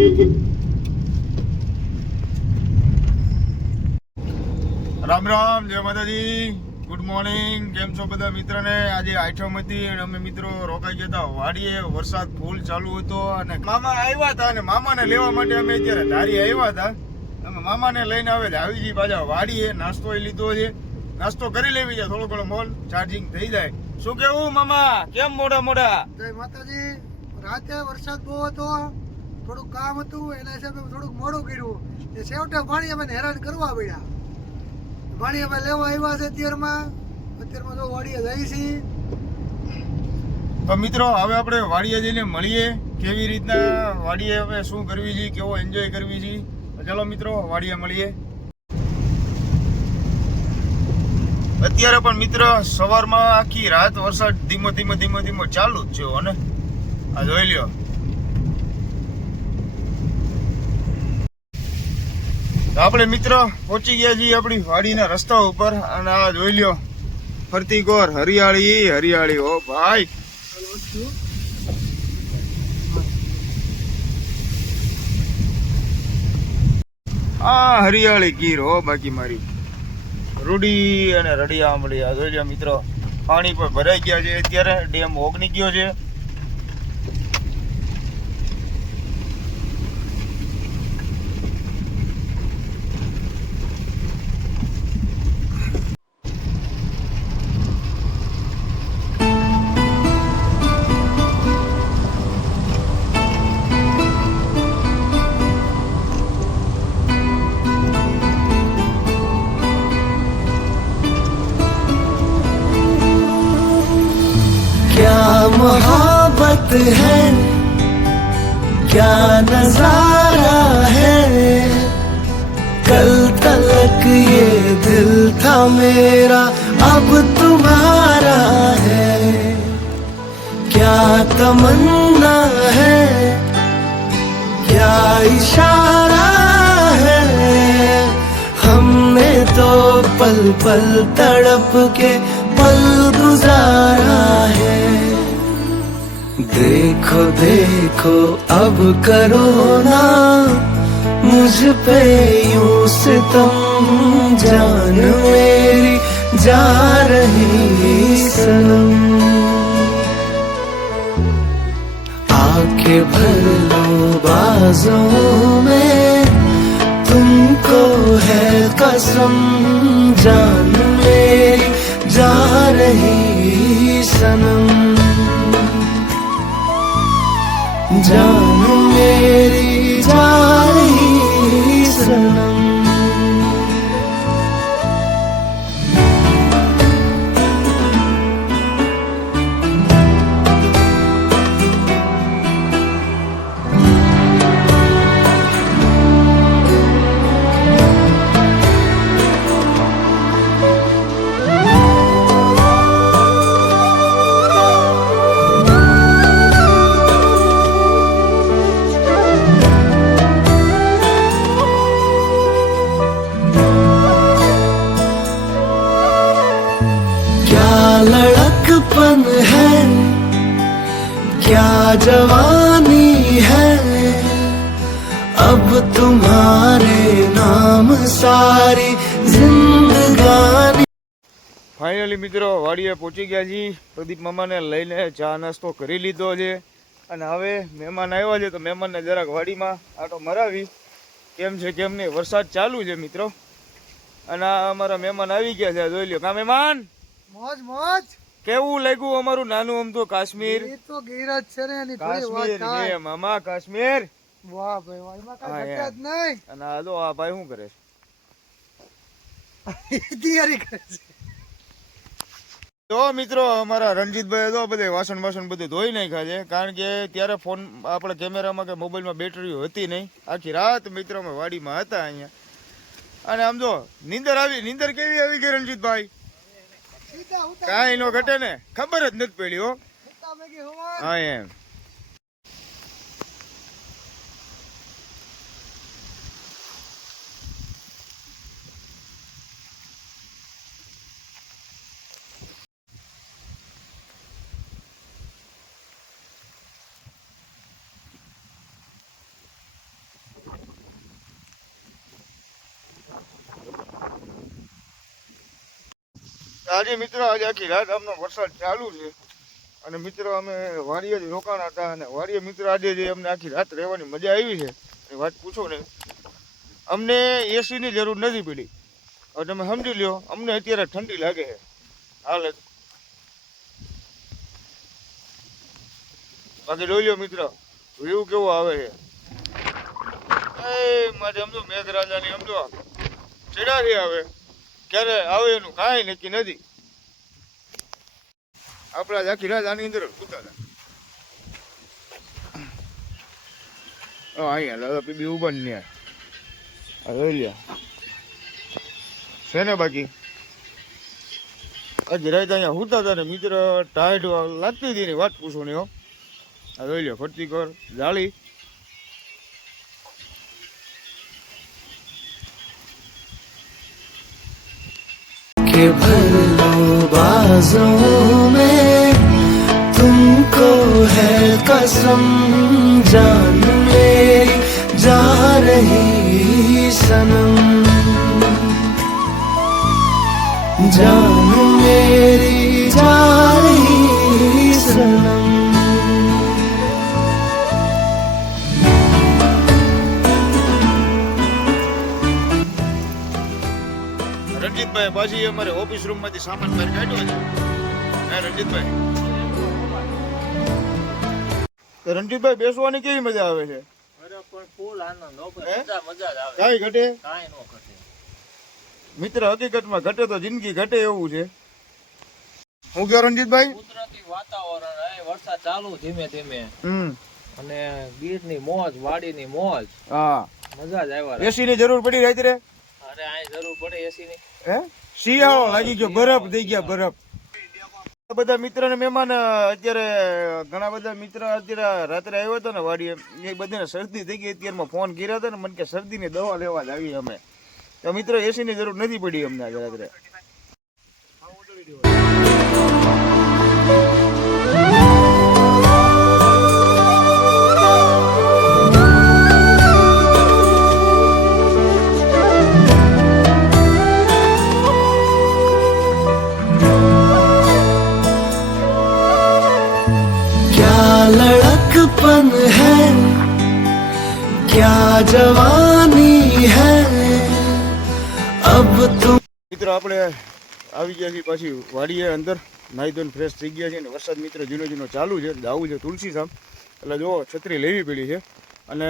રામ રામ, જય માતાજી, good morning. કેમ છો બધા મિત્રોને? આજે આઠમ હતી અને અમે મિત્રો રોકાઈ ગયા હતા વાડીએ. વરસાદ ફૂલ ચાલુ હતો અને મામા આવ્યા હતા અને મામાને લેવા માટે અમે અત્યારે ધારી આવ્યા હતા. અમે મામાને લઈને આવી જઈએ પાછા વાડીએ. નાસ્તો લીધો છે, નાસ્તો કરી લેવી છે, થોડો ઘણો મોલ ચાર્જિંગ થઈ જાય. શું કેવું મામા? કેમ મોડા મોડા? જય માતાજી. રાતે વરસાદ બહુ હતો, થોડુંક કામ હતું, એના હિસાબે થોડુંક મોડું કર્યું. એ છેવટે પાણી અમે હેરાન કરવા પડ્યા. પાણી અમે લેવા આવ્યા છે અત્યારમાં જો વાડીએ જઈ છીએ. તો મિત્રો હવે આપણે વાડીએ જઈને મળીએ કેવી રીતના વાડીએ હવે શું કરવી છે, કેવો એન્જોય કરવી છે. ચાલો મિત્રો વાડીએ મળીએ. અત્યારે પણ મિત્ર સવારમાં આખી રાત વરસાદ ધીમો ધીમો ચાલુ જ છે અને આ જોઈ લ્યો. આપણે મિત્ર પહોંચી ગયા છીએ આપણી વાડીના રસ્તા ઉપર અને આ જોઈ લ્યો ફરતી કોર હરિયાળી હો ભાઈ. આ હરિયાળી ગીર હો બાકી મારી રૂડી અને રડિયા આંબળી. આ જોઈ લ્યો મિત્રો પાણી પર ભરાઈ ગયા છે. અત્યારે ડેમ ઓગની ગયો છે. मोहब्बत है क्या नजारा है कल तलक ये दिल था मेरा अब तुम्हारा है क्या तमन्ना है क्या इशारा है हमने तो पल पल तड़प के पल गुजारा है देखो देखो अब करो ना मुझ पे यूं सितम जान मेरी जा रही सनम आके भर लो बाजों में तुमको है कसम जान मेरी जा रही सनम जान मेरी जा रही सनम. लड़कपन है क्या जवानी है अब तुम्हारे नाम सारी जिंदगानी. ફાઇનલી મિત્રો વાડીએ પહોંચી ગયા છીએ. પ્રદીપ મામાને લઈને ચા નાસ્તો કરી લીધો છે અને હવે મહેમાન આવ્યા છે તો મહેમાનને જરાક વાડીમાં આટો મરાવી કેમ છે કેમ નહીં. વરસાદ ચાલુ છે મિત્રો અને આ અમારા મહેમાન આવી ગયા છે. જોઈ લ્યો. કા મહેમાન? મોજ મોજ. કેવું લાગ્યું અમારું નાનું અમથું કાશ્મીર? એ તો ગીરજ છે ને એની થોડી કાશ્મીર વાત થાય. મામા કાશ્મીર. વાહ ભાઈ વાહ, એમાં હા, કાંઈ ઘટે જ નહીં. અને આ જો આ ભાઈ શું કરે છે? તૈયારી કરે છે. તો મિત્રો અમારા રણજીતભાઈ તો બધે વાસણ બધું ધોઈ નાખ્યા છે કારણ કે ત્યારે ફોન આપણે કેમેરામાં કે મોબાઈલમાં બેટરીઓ હતી નહીં. આખી રાત મિત્રો અમે વાડીમાં હતા અહીંયા અને આમ જો નીંદર કેવી આવી ગઈ રણજીતભાઈ? કાંઈ નો ઘટે ને, ખબર જ નથી પડી હો. હા એમ. આજે મિત્રો આજે આખી રાત આમનો વરસાદ ચાલુ છે અને મિત્રો અમે વાડીએ જ રોકાણા હતા અને વાડીએ મિત્રો આજે જે અમને આખી રાત રહેવાની મજા આવી છે એ વાત પૂછો ને. અમને એસીની જરૂર નથી પડી. હવે તમે સમજી લ્યો અમને અત્યારે ઠંડી લાગે છે હાલત. બાકી જોઈ લ્યો મિત્રો વ્યૂ કેવો આવે છે. એ મારે સમજો મેઘરાજાની સમજો ચડાવી આવે ક્યારે આવે એનું કાંઈ નક્કી નથી. આપણા જ આખી રાત આની અંદર સૂતા હતા. અહીંયા દાદા પીબી ઉભા ને લઈ લ્યા છે ને. બાકી આજે રાત અહીંયા સૂતા હતા ને મિત્ર ટાઈટ લાગતી હતી ને વાત પૂછો ને. આ લઈ લ્યો ફરતી કર જાળી. के भर लो बाजों में तुमको है कसम जान मेरी जा रही सनम जान मेरी जा रही सनम રણજીતભાઈ પાછી અમારે ઓફિસ રૂમ માંથી સામાન બહાર કાઢ્યો છે. હે રણજીતભાઈ, તો રણજીતભાઈ બેસવાની કેવી મજા આવે છે? કાંઈ ઘટે મિત્ર, હકીકતમાં ઘટે તો જિંદગી ઘટે એવું છે. હું કયો રણજીતભાઈ? કુદરતી વાતાવરણ, વરસાદ ચાલુ ધીમે ધીમે હમ અને ગીરની મોજ, વાડીની મોજ, હા મજા જ આવ્યા. એસી ની જરૂર પડી રાત રે? અરે આ જરૂર પડે એસી ની. હે શિયાળો લાગી ગયો, બરફ થઈ ગયા બરફ. બધા મિત્ર ને મહેમાન અત્યારે ઘણા બધા મિત્ર અત્યારે રાત્રે આવ્યો હતો ને વાડીએ, એ બધાને શરદી થઈ ગઈ. અત્યારમાં ફોન કર્યા હતા ને મને કે શરદીની દવા લેવા જ આવી અમે. તો મિત્રો એસી ની જરૂર નથી પડી અમને આજે રાત્રે. लड़कपन है क्या जवानी है अब तुम. મિત્રો આપણે આવી ગયા છીએ પાછી વાડીએ અંદર, નાહી ધોઈને ફ્રેશ થઈ ગયા છે ને વરસાદ મિત્રો ઝીણો ઝીણો ચાલુ છે. જવું છે તુલસી સામ, એટલે જો છત્રી લેવી પડી છે. અને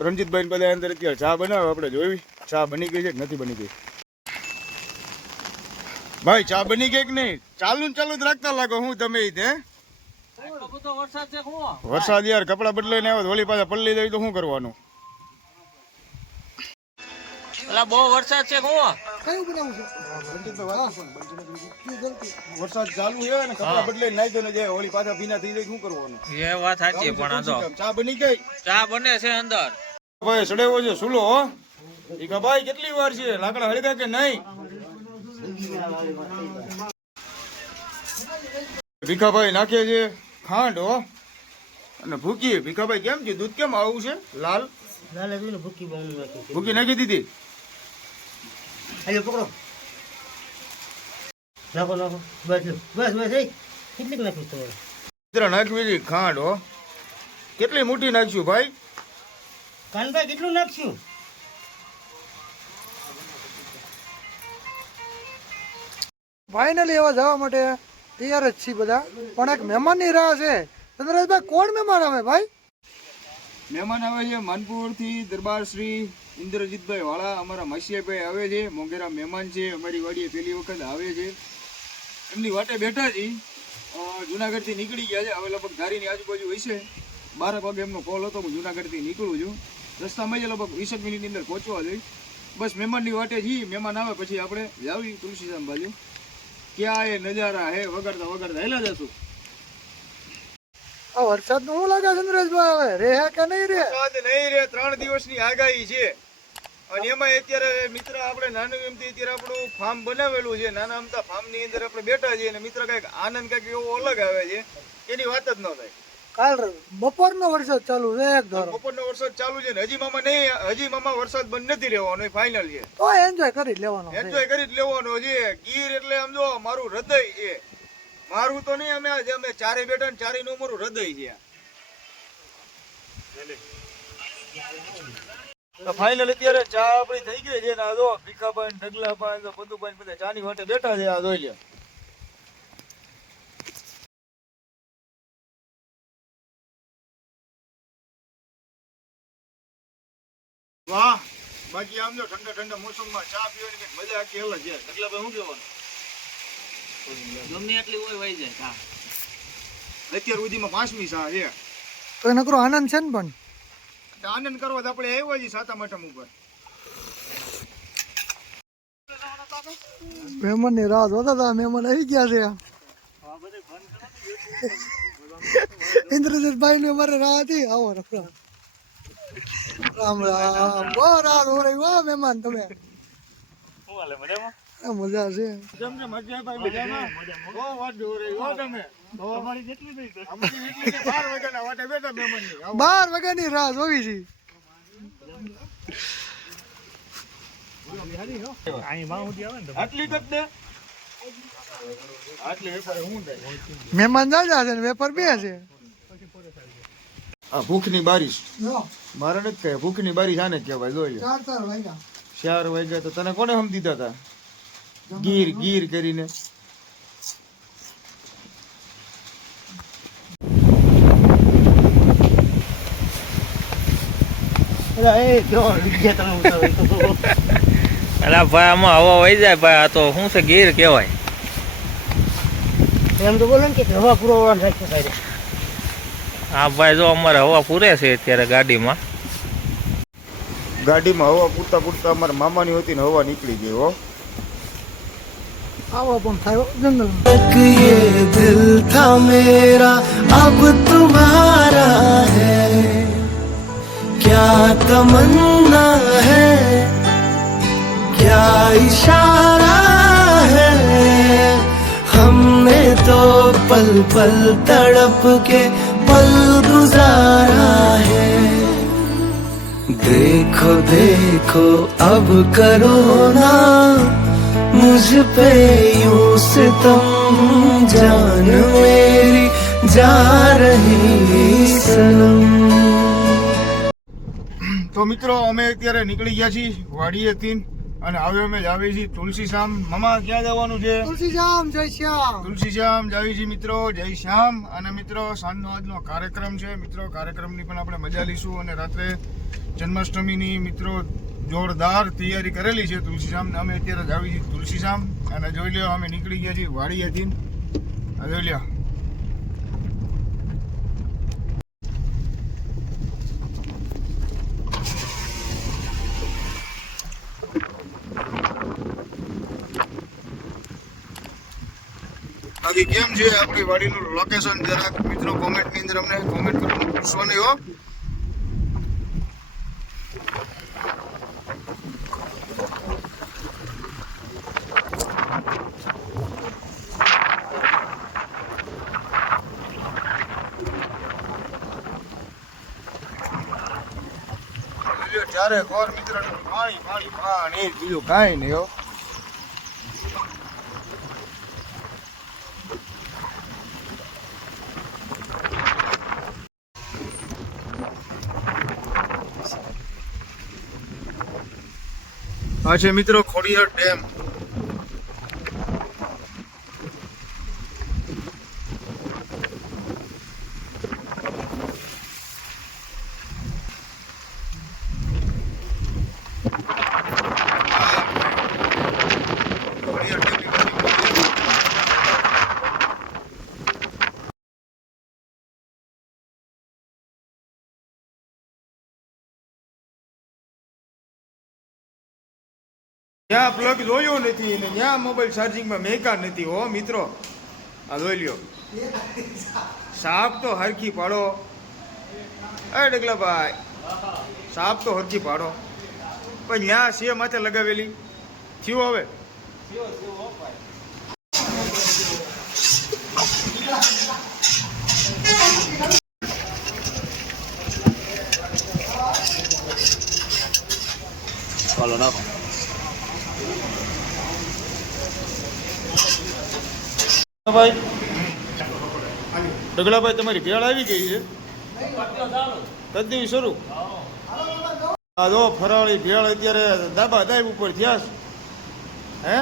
રણજીતભાઈ બધા અંદર અત્યારે ચા બનાવે, આપણે જોઈ ચા બની ગઈ છે કે નથી બની ગઈ. ભાઈ ચા બની ગઈ કે નહીં? ચાલુ ને ચાલુ જ રાખતા લાગો હું તમે હે. એટલો બધો વરસાદ છે હું વરસાદ યાર કપડા બદલાઈને આવ્યો વળી પાછા પલ્લી જાય તો શું કરવાનું? એલા બહુ વરસાદ છે હું કયું બનાવું છે? વરસાદ ચાલુ છે ને કપડા બદલાઈને નાઈ તો જાય વળી પાછા ભીના થઈ જાય શું કરવાનું? એ વાત સાચી, પણ આ તો ચા બની ગઈ? ચા બને છે અંદર. ભાઈ સડેવો છે સુલો હો. ઈ કે ભાઈ કેટલી વાર છે, લાકડા હળગા કે નહીં? ભીખાભાઈ નાખે છે ખાંડ હો અને ભૂકી. ભીખાભાઈ કેમ છે? દૂધ કેમ આવું છે લાલ? ભૂકી નાખી દીધી. પકડો નાખો નાખો બસ બસ બસ કેટલીક નાખીશ તમારે? મિત્ર નાખવી છે ખાંડ હો. કેટલી મોટી નાખશું ભાઈ? કાનભાઈ કેટલું નાખશું? ફાઇનલી એવા જવા માટે તૈયાર જ છીએ બધા, પણ એક મહેમાનની રાહ છે. ચંદ્રભાઈ કોણ મહેમાન આવે ભાઈ? મહેમાન આવે છે માનપુર થી દરબાર શ્રી ઇન્દ્રજીતભાઈ વાળા, અમારા માસિયાભાઈ આવે છે. મોંઘેરા મહેમાન છે, અમારી વાડીએ પહેલી વખત આવે છે. એમની વાટે બેઠા છીએ. જુનાગઢ થી નીકળી ગયા છે, હવે લગભગ ધારીની આજુબાજુ હોય છે. 12 વાગે એમનો કોલ હતો, હું જુનાગઢ થી નીકળું છું. રસ્તામાં જ લગભગ 20 મિનિટની અંદર પહોંચવા જોઈએ. બસ મહેમાનની વાટે છીએ. મહેમાન આવે પછી આપણે જાવી તુલસીધામ બાજુ. ક્યાં એ નજારા હે, વગાડતા વગાડતા હેલા જશું. આ વરસાદ નું શું લાગે ચંદ્રેશભાઈ? હવે રે કે નહીં રે? વરસાદ નહીં રે, 3 દિવસની આગાહી છે. અને એમાં અત્યારે મિત્ર આપણે નાનું એમથી અત્યારે આપણું ફાર્મ બનાવેલું છે. નાના અમતા ફાર્મ ની અંદર આપણે બેઠા છીએ અને મિત્ર કઈક આનંદ કઈક એવો અલગ આવે છે, એની વાત જ ન થાય. કાલ બપોરનો વરસાદ ચાલુ છે એક ધારો. બપોરનો વરસાદ ચાલુ છે ને હજી મામા વરસાદ બંધ નથી રહેવાનો ફાઇનલ છે. તો એન્જોય કરી જ લેવાનો છે. એન્જોય કરી જ લેવાનો છે. ગીર એટલે સમજો મારું હૃદય છે. મારું તો નહીં, અમે ચારે બેઠા ને ચારે નું મારું હૃદય છે. ફાઇનલ અત્યારે ચા આપણી થઈ ગઈ છે ને આ જો ભીખાભાઈ ઢગલાભાઈ બધું બધા ચાની વાટે બેઠા છે. આ જોઈ લે. વાહ, બાકી આમ જો ઠંડા ઠંડા મોસમમાં ચા પીવાની કઈક મજા આખી અલગ છે. ઢગલાભાઈ શું કહેવાનું? ગમે એટલી હોય વહી જાય ચા. અત્યાર સુધીમાં 5મી ચા છે. તો નકરો આનંદ છે ને પણ આનંદ કરવા તો આપણે આવ્યા છીએ સાતમ આઠમ ઉપર. મહેમાન ની રાહ જોતા હતા. મહેમાન આવી ગયા છે. ઇન્દ્રજીતભાઈ ની અમારે રાહ હતી. આવો રામ રામ. બહુ રાહ હો રહી. વાહ મહેમાન તમે મજા છે. બહુ વાત જોઈ રહી હો તમે. 12 વાગ્યાના વાટે બેઠા મહેમાનની. 12 વાગ્યાની રાહ જોવી છે. આટલી તક દે. આટલી વેપારે હું થાય? મહેમાન જાજા છે ને વેપાર બે છે. આ ભૂખની બારીશ જો મારે નથી કહે. ભૂખની બારીશ આને કહેવાય. જોઈ લે. 4 વાગ્યા 4 વાગ્યા તો તને કોને હમ દીધા હતા? ગીર કરીને. અલા ભાઈ આમાં હવા વહી જાય ભાઈ. આ તો શું છે ગીર કહેવાય. એમ તો બોલો ને કે હવા પુરવવાનું રાખશે સાહેબ. હા ભાઈ જો અમારે હવા પૂરે છે અત્યારે ગાડીમાં. ગાડીમાં હવા પૂરતા પૂરતા અમારા મામાની હતી ને હવા નીકળી ગઈ હો. આવો પણ થાય જંગલ. ये दिल था मेरा अब तुम्हारा है क्या तमन्ना है क्या इशारा है हमने तो पल पल तड़प के पल गुजारा है देखो देखो अब करो ना मुझ पे यूं सितम जान मेरी जा રહી સનમ. તો મિત્રો અમે અત્યારે નીકળી ગયા છીએ વાડીએથી અને હવે અમે જાવી છીએ તુલસીશ્યામ. મામા ક્યાં જવાનું છે? તુલસીશ્યામ જય શ્યામ. તુલસીશ્યામ જાવી છીએ મિત્રો. જય શ્યામ. અને મિત્રો સાંજનો આજનો કાર્યક્રમ છે. મિત્રો કાર્યક્રમની પણ આપણે મજા લઈશું અને રાત્રે જન્માષ્ટમીની મિત્રો જોરદાર તૈયારી કરેલી છે તુલસીશ્યામ. અમે અત્યારે જાવી છીએ તુલસીશ્યામ અને જોઈ લ્યો અમે નીકળી ગયા છીએ વાડીએથી. આ જોઈ લ્યો. બાકી કેમ છે આપણી વાડીનું લોકેશન જરાક મિત્રો કોમેન્ટની અંદર અમને કોમેન્ટ કરવાનું ભૂલશો નહીં હો. ચારે કોર મિત્ર પાણી પાણી પાણી બીજું કાંઈ નહીં હો. આ છે મિત્રો ખોડિયાર ડેમ. ત્યાં પ્લગ જોયો નથી અને ત્યાં મોબાઈલ ચાર્જિંગમાં મેકા નથી હો મિત્રો. આ જોઈ લ્યો. સાપ તો હરખી પાડો. એ ડગલાભાઈ સાપ તો હરખી પાડો. પણ ત્યાં છે માથે લગાવેલી થયું હવે. ભાઈ ડગલાભાઈ તમારી ભેળ આવી ગઈ છે તદ્દી શરૂ આ જો ફરાળી ભેળ અત્યારે દાબા દાબ ઉપર થયા છે. હે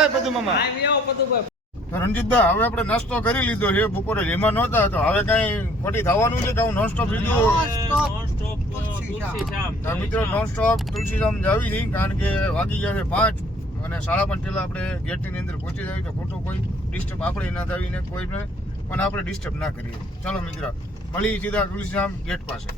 એ બધું મામા રણજીતભાઈ હવે આપણે નાસ્તો કરી લીધો છે બપોરે જેમાં નહોતા તો હવે કઈ ખોટી થવાનું છે કે હું નોન સ્ટોપ લીધું મિત્રો નોન સ્ટોપ તુલસીધામ જાવી છે કારણ કે વાગી ગયા છે 5 અને 5:30 પહેલા આપણે ગેટની અંદર પહોંચી જાય તો ખોટું કોઈ ડિસ્ટર્બ આપણે ના થાવીને કોઈને પણ આપણે ડિસ્ટર્બ ના કરીએ. ચાલો મિત્ર મળી સીધા તુલસીધામ ગેટ પાસે.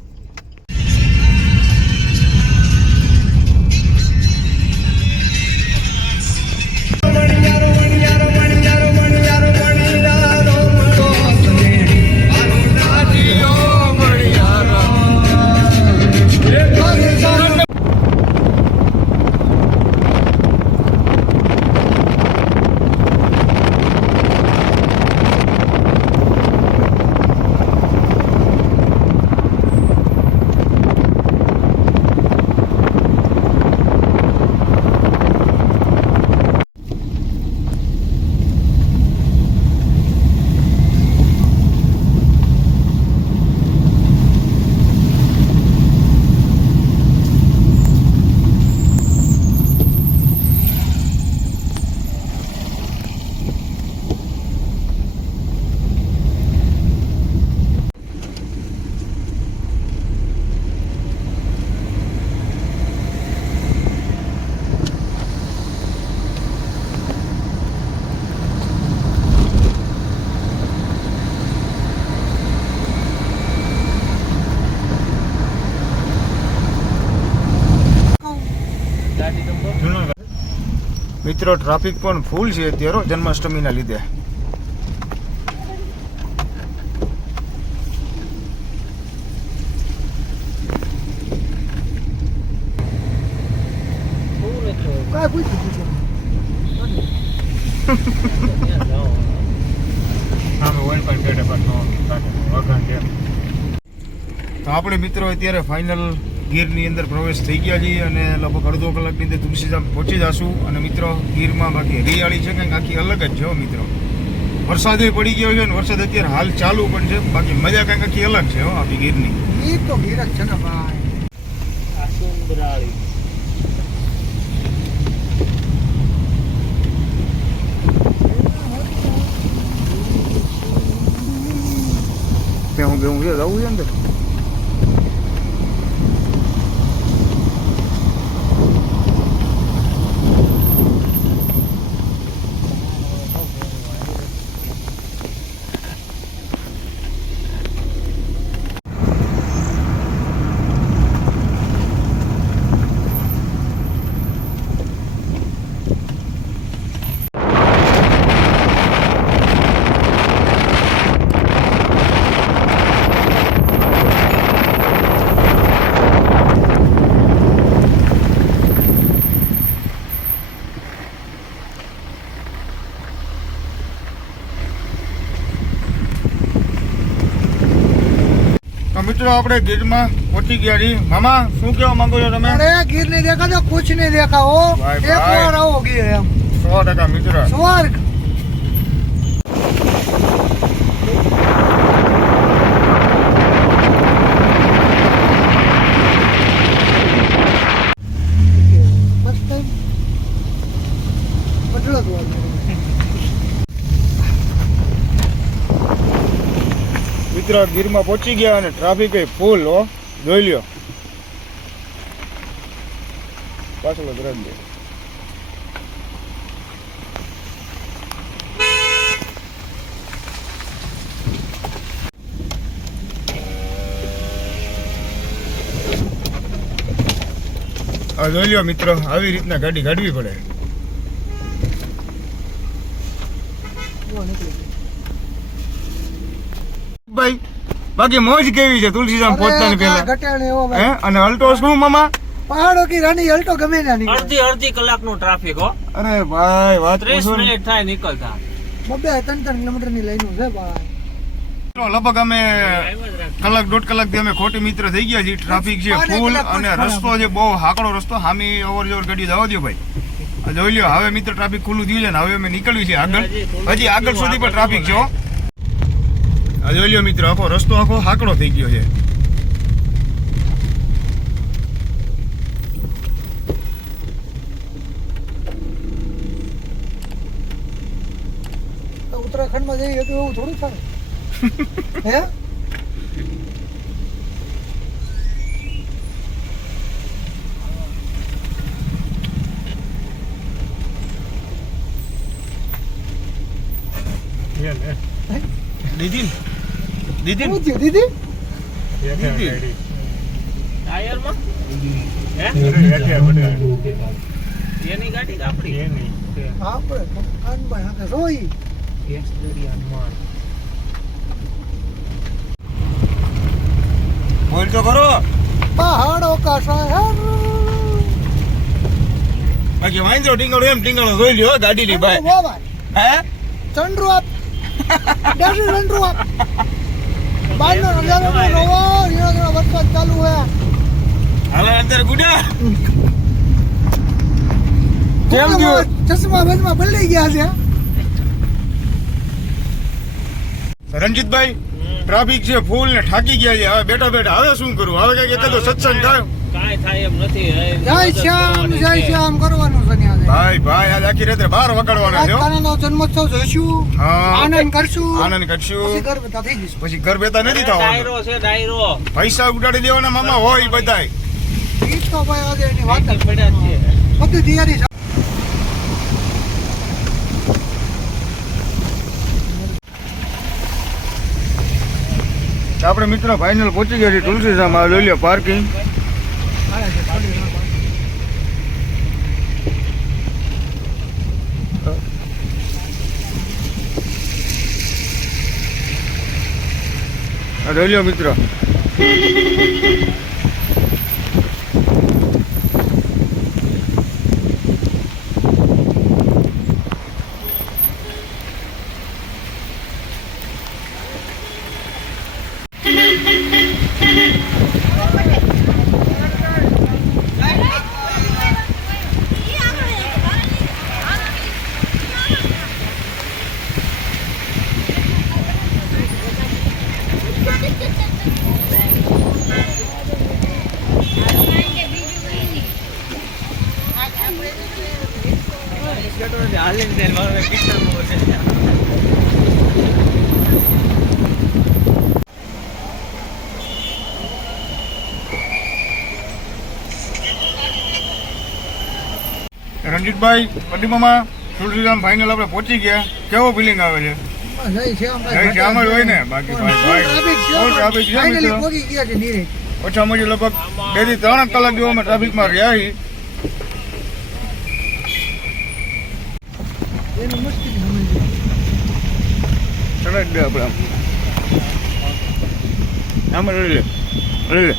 મિત્રો ટ્રાફિક પણ ફૂલ છે અત્યારે જન્માષ્ટમીના લીધે. કાંઈ પૂછ્યું પૂછ્યું તો આપણે મિત્રો અત્યારે ફાઇનલ ગીરની અંદર પ્રવેશ થઈ ગયા છીએ અને લગભગ અડધો કલાકની અંદર તુલસીધામ પહોંચી જશું. અને મિત્રો ગીરમાં બાકી હરિયાળી છે કંઈક આખી અલગ જ છે હો મિત્રો. વરસાદ પડી ગયો છે અને વરસાદ અત્યારે હાલ ચાલુ પણ છે, બાકી મજા કંઈક આખી અલગ છે હો આપણી ગીરની. એ તો ગીર જ છે ને ભાઈ. હું જવું છે જવું છે અંદર. મિત્રો આપણે ગીરમાં પહોંચી ગયા છીએ. મામા શું કહેવા માંગો છો તમે? અરે ગીર નહીં દેખા તો કુછ નહીં દેખા હો. ભાઈ, એક ભાઈ. વાર આવો ગીર એમ 100% મિત્ર. સ્વર્ગ. First time બદલો તો મિત્રો ગીરમાં પહોંચી ગયા અને ટ્રાફિક એ ફૂલ હો, જોઈ લ્યો. પાછળ જ રહી ગયો. આ જોઈ લ્યો મિત્રો, આવી રીતના ગાડી કાઢવી પડે. ભાઈ બાકી મોજ કેવી છે તુલસીધામ પહોંચતાની પહેલા? ઘટાડે એવો હે ભાઈ. અને અલ્ટો શું મામા? પહાડો કી રાની અલ્ટો ગમે ના નીકળે. અડધી કલાકનું ટ્રાફિક હો. અરે ભાઈ વાત 30 પૂછો ને. મિનિટ થાય નીકળતા. 2-3 કિલોમીટર ની લાઈનો છે ભાઈ. લગભગ અમે કલાક 1.5 કલાકથી અમે ખોટી મિત્ર થઈ ગયા છીએ. ટ્રાફિક છે ફૂલ અને રસ્તો છે બહુ હાકડો રસ્તો. હામી અવર જવર ગાડી જવા દો ભાઈ. આ જોઈ લ્યો હવે મિત્ર ટ્રાફિક ખુલ્લું થયું છે ને હવે અમે નીકળ્યું છે આગળ. હજી આગળ સુધી પણ ટ્રાફિક છે હો. આ જોઈ લ્યો મિત્ર આખો રસ્તો આખો હાકડો થઈ ગયો છે. તો ઉત્તરાખંડમાં જઈએ તો એવું થોડું થાય હે? દીદી દીદી શું થયું દીદી? દીદી ટાયરમાં હે એની ગાડી કે આપણી આપણે કાનભાઈ હાથે રોઈ બોલ તો ખરો. પહાડો કા શહેર. બાકી વાંદરો ટીંગાળો એમ ટીંગાળો જોઈ લ્યો હો ગાડીની ભાઈ. વાહ ભાઈ હે ચંદ્રુ આપ ડેશી ચંદ્રુ આપ બારનો નજારો તો નવો ધીરે ધીરે વરસાદ ચાલુ હે. હવે અંદર ગુડા કેમ થયું? ચશ્મા બસમાં બદલાઈ ગયા છે. રણજીતભાઈ ટ્રાફિક છે ફૂલ ને થાકી ગયા છે હવે બેઠા બેઠા હવે શું કરું હવે કઈક એકાદો સત્સંગ થાય. કાંઈ થાય એમ નથી જય શ્યામ કરવાનું છે ત્યાં. ભાઈ ભાઈ આજ આખી રાત્રે 12 વગાડવાના છે હો. રાજકારણનો જન્મોત્સવ જોઈશું, હા. આનંદ કરશું, આનંદ કરશું પછી ઘર બધા થઈ જઈશું. પછી ઘર બેતા નથી થવાનું. ડાયરો છે ડાયરો પૈસા ઉડાડી દેવાના મામા હોય બધાય. ઈ તો ભાઈ આજે એની વાત જ પડ્યા જ છે. બધી તૈયારી છે. આપણે મિત્રો ફાઇનલ પહોંચી ગયા છીએ તુલસીધામ. આ લઈ લ્યો પાર્કિંગ. આ લઈ લ્યો મિત્રો. રણજીતભાઈ પટીમામાં તુલસીધામ ફાઇનલ આપણે પહોંચી ગયા. કેવો ફિલિંગ આવે છે? જય શ્યામ જય શ્યામ જ હોય ને બાકી ભાઈ ભાઈ ફૂલ ટ્રાફિક છે ફાઇનલી મિત્રો. પહોંચી ગયા છે નીરે. ઓછામાં ઓછી લગભગ 2 થી 3 કલાક જેવો અમે ટ્રાફિકમાં રહ્યા છીએ. એની મુશ્કેલી સમજી. ચડાવી દે આપણે આમ લઈ લે લઈ લે.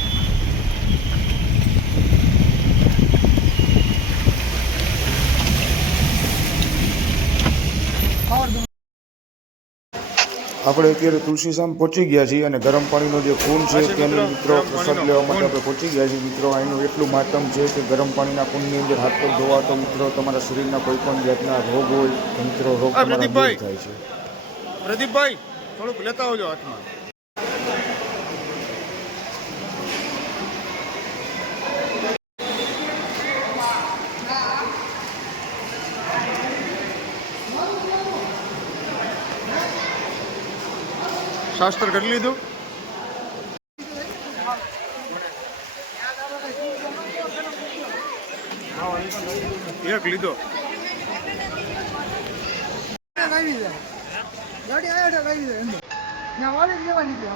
આપણે અત્યારે તુલસીધામ પહોંચી ગયા છીએ અને ગરમ પાણીનો જે કુંડ છે તેની મિત્રો પ્રસાદ લેવા માટે આપણે પહોંચી ગયા છીએ. મિત્રો અહીંનું એટલું મહત્તમ છે કે ગરમ પાણીના કુંડની અંદર હાથ પગ ધોવા તો મિત્રો તમારા શરીરના કોઈ પણ જાતના રોગ હોય તો મિત્રો રોગ તમારા દૂર થાય છે. પ્રદીપભાઈ થોડુંક લેતા આવજો હાથમાં. શાસ્ત્ર કરી લીધું. એક લીધો. લાવી દે. ગાડી આયા છે લાવી દે અંદર. ત્યાં વાળી લેવાની છે.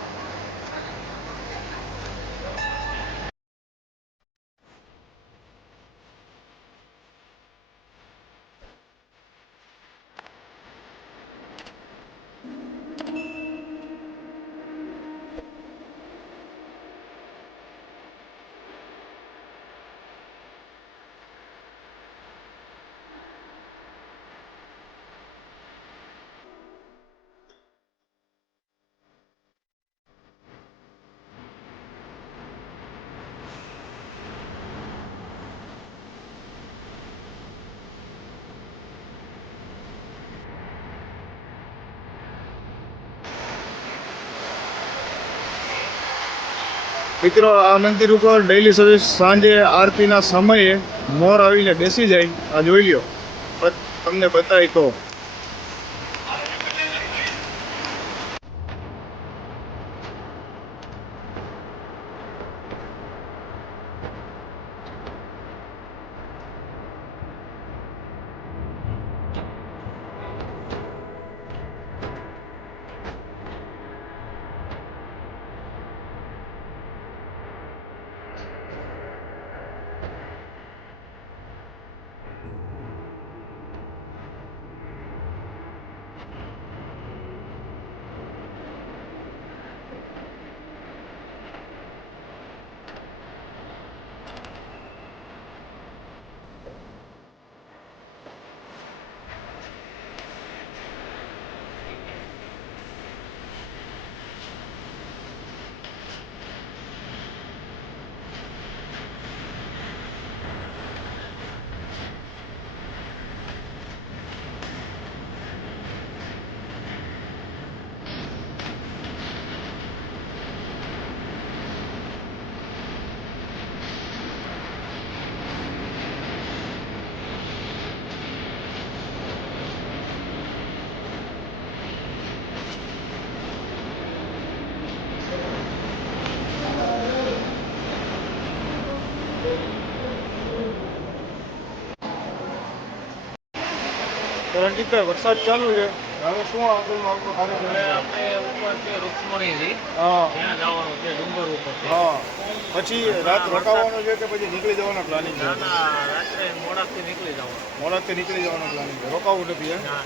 મિત્રો આ મંદિર ઉપર ડેઈલી સર્વિસ સાંજે આરતીના સમયે મોર આવીને બેસી જાય. આ જોઈ લ્યો, તમને બતાવી તો. રણજીતભાઈ, વરસાદ ચાલુ છે, હવે શું આગળનો આપણો કાર્યક્રમ છે? આપણે ઉપર છે રૂક્ષ્મણીજી, હા ત્યાં જવાનું છે, ડુંગર ઉપર છે. હા, પછી રાત રોકાવાનું છે કે પછી નીકળી જવાનો પ્લાનિંગ છે? ના, ના, રાત્રે મોડાથી નીકળી જવાનું. મોડાથી નીકળી જવાનો પ્લાનિંગ છે, રોકાવું નથી એમ? ના,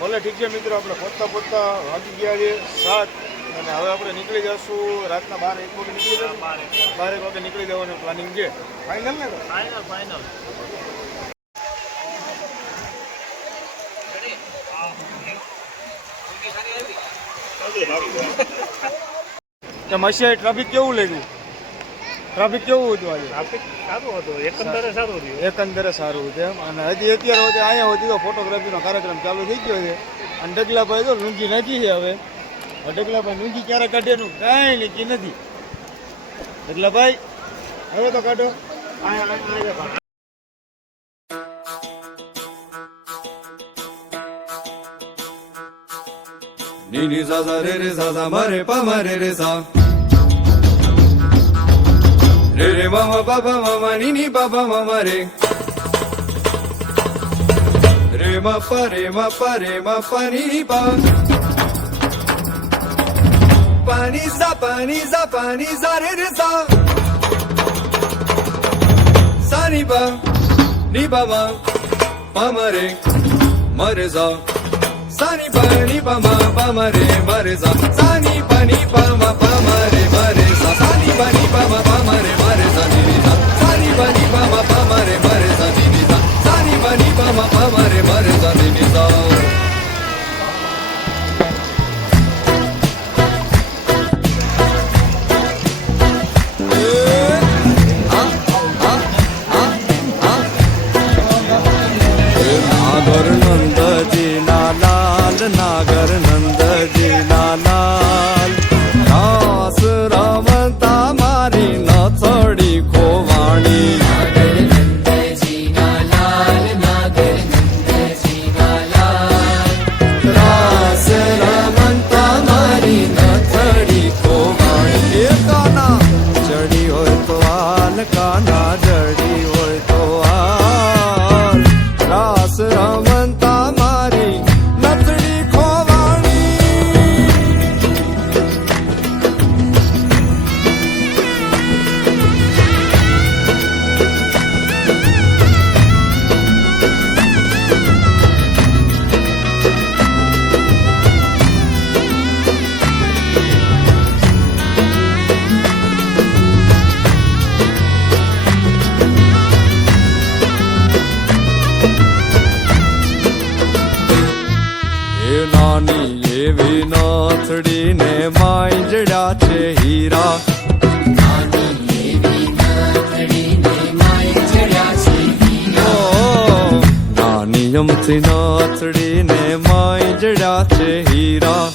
ભલે ઠીક છે મિત્રો, આપણે પહોંચતા વાગી ગયા છે 7 અને હવે આપણે નીકળી જશું રાતના 12-1 વાગે નીકળી જશું. 12-1 વાગે નીકળી જવાનું પ્લાનિંગ છે. ફાઇનલ ને? Final final. કે મસીહાઈ ટ્રાફિક કેવું લાગ્યું? ટ્રાફિક કેવું હતું આજે? ટ્રાફિક સારું હતું, એકંદરે સારું રહ્યું. એકંદરે સારું હતું એમ. અને હજી અત્યારે સુધી અહીંયા સુધી તો ફોટોગ્રાફીનો કાર્યક્રમ ચાલુ થઈ ગયો છે. અને ડગલાભાઈ તો લૂંગી નાખી છે હવે. ડગલાભાઈ લૂંગી ક્યારે કાઢે એનું કાંઈ નક્કી નથી. ડગલાભાઈ હવે તો કાઢો. Ni ni za za re ma re pa ma re sa. Re ma ma pa pa ma ma ni pa pa ma ma re. Re ma pa ni pa. Pani za re sa. Sa ni pa pa ma re sa. Sani pa ma re sa. Sani pa ma re sa. Sani pa ma re sa ni ni sa. Sani pa ma re sa ni ni sa. Sani pa ma re sa ni ni sa. नागर नंदजी लाल, नागर नंदजी लाल. रास रमता मारी नथड़ी खोवाणी. नागर नंदजी लाल, नागर नंदजी लाल. रास रमता मारी नथड़ी खोवाणी. काना जड़ी होय तो हाल, काना जड़ी होय तो हाल. रास रमता मारी नथड़ी खोवाणी. નાની એવી નાથડી ને માંજડા છે હીરા. નાની એવી નાથડી ને માંજડા છે હીરા. નાની અમથી નાથડી ને માંજડા છે હીરા.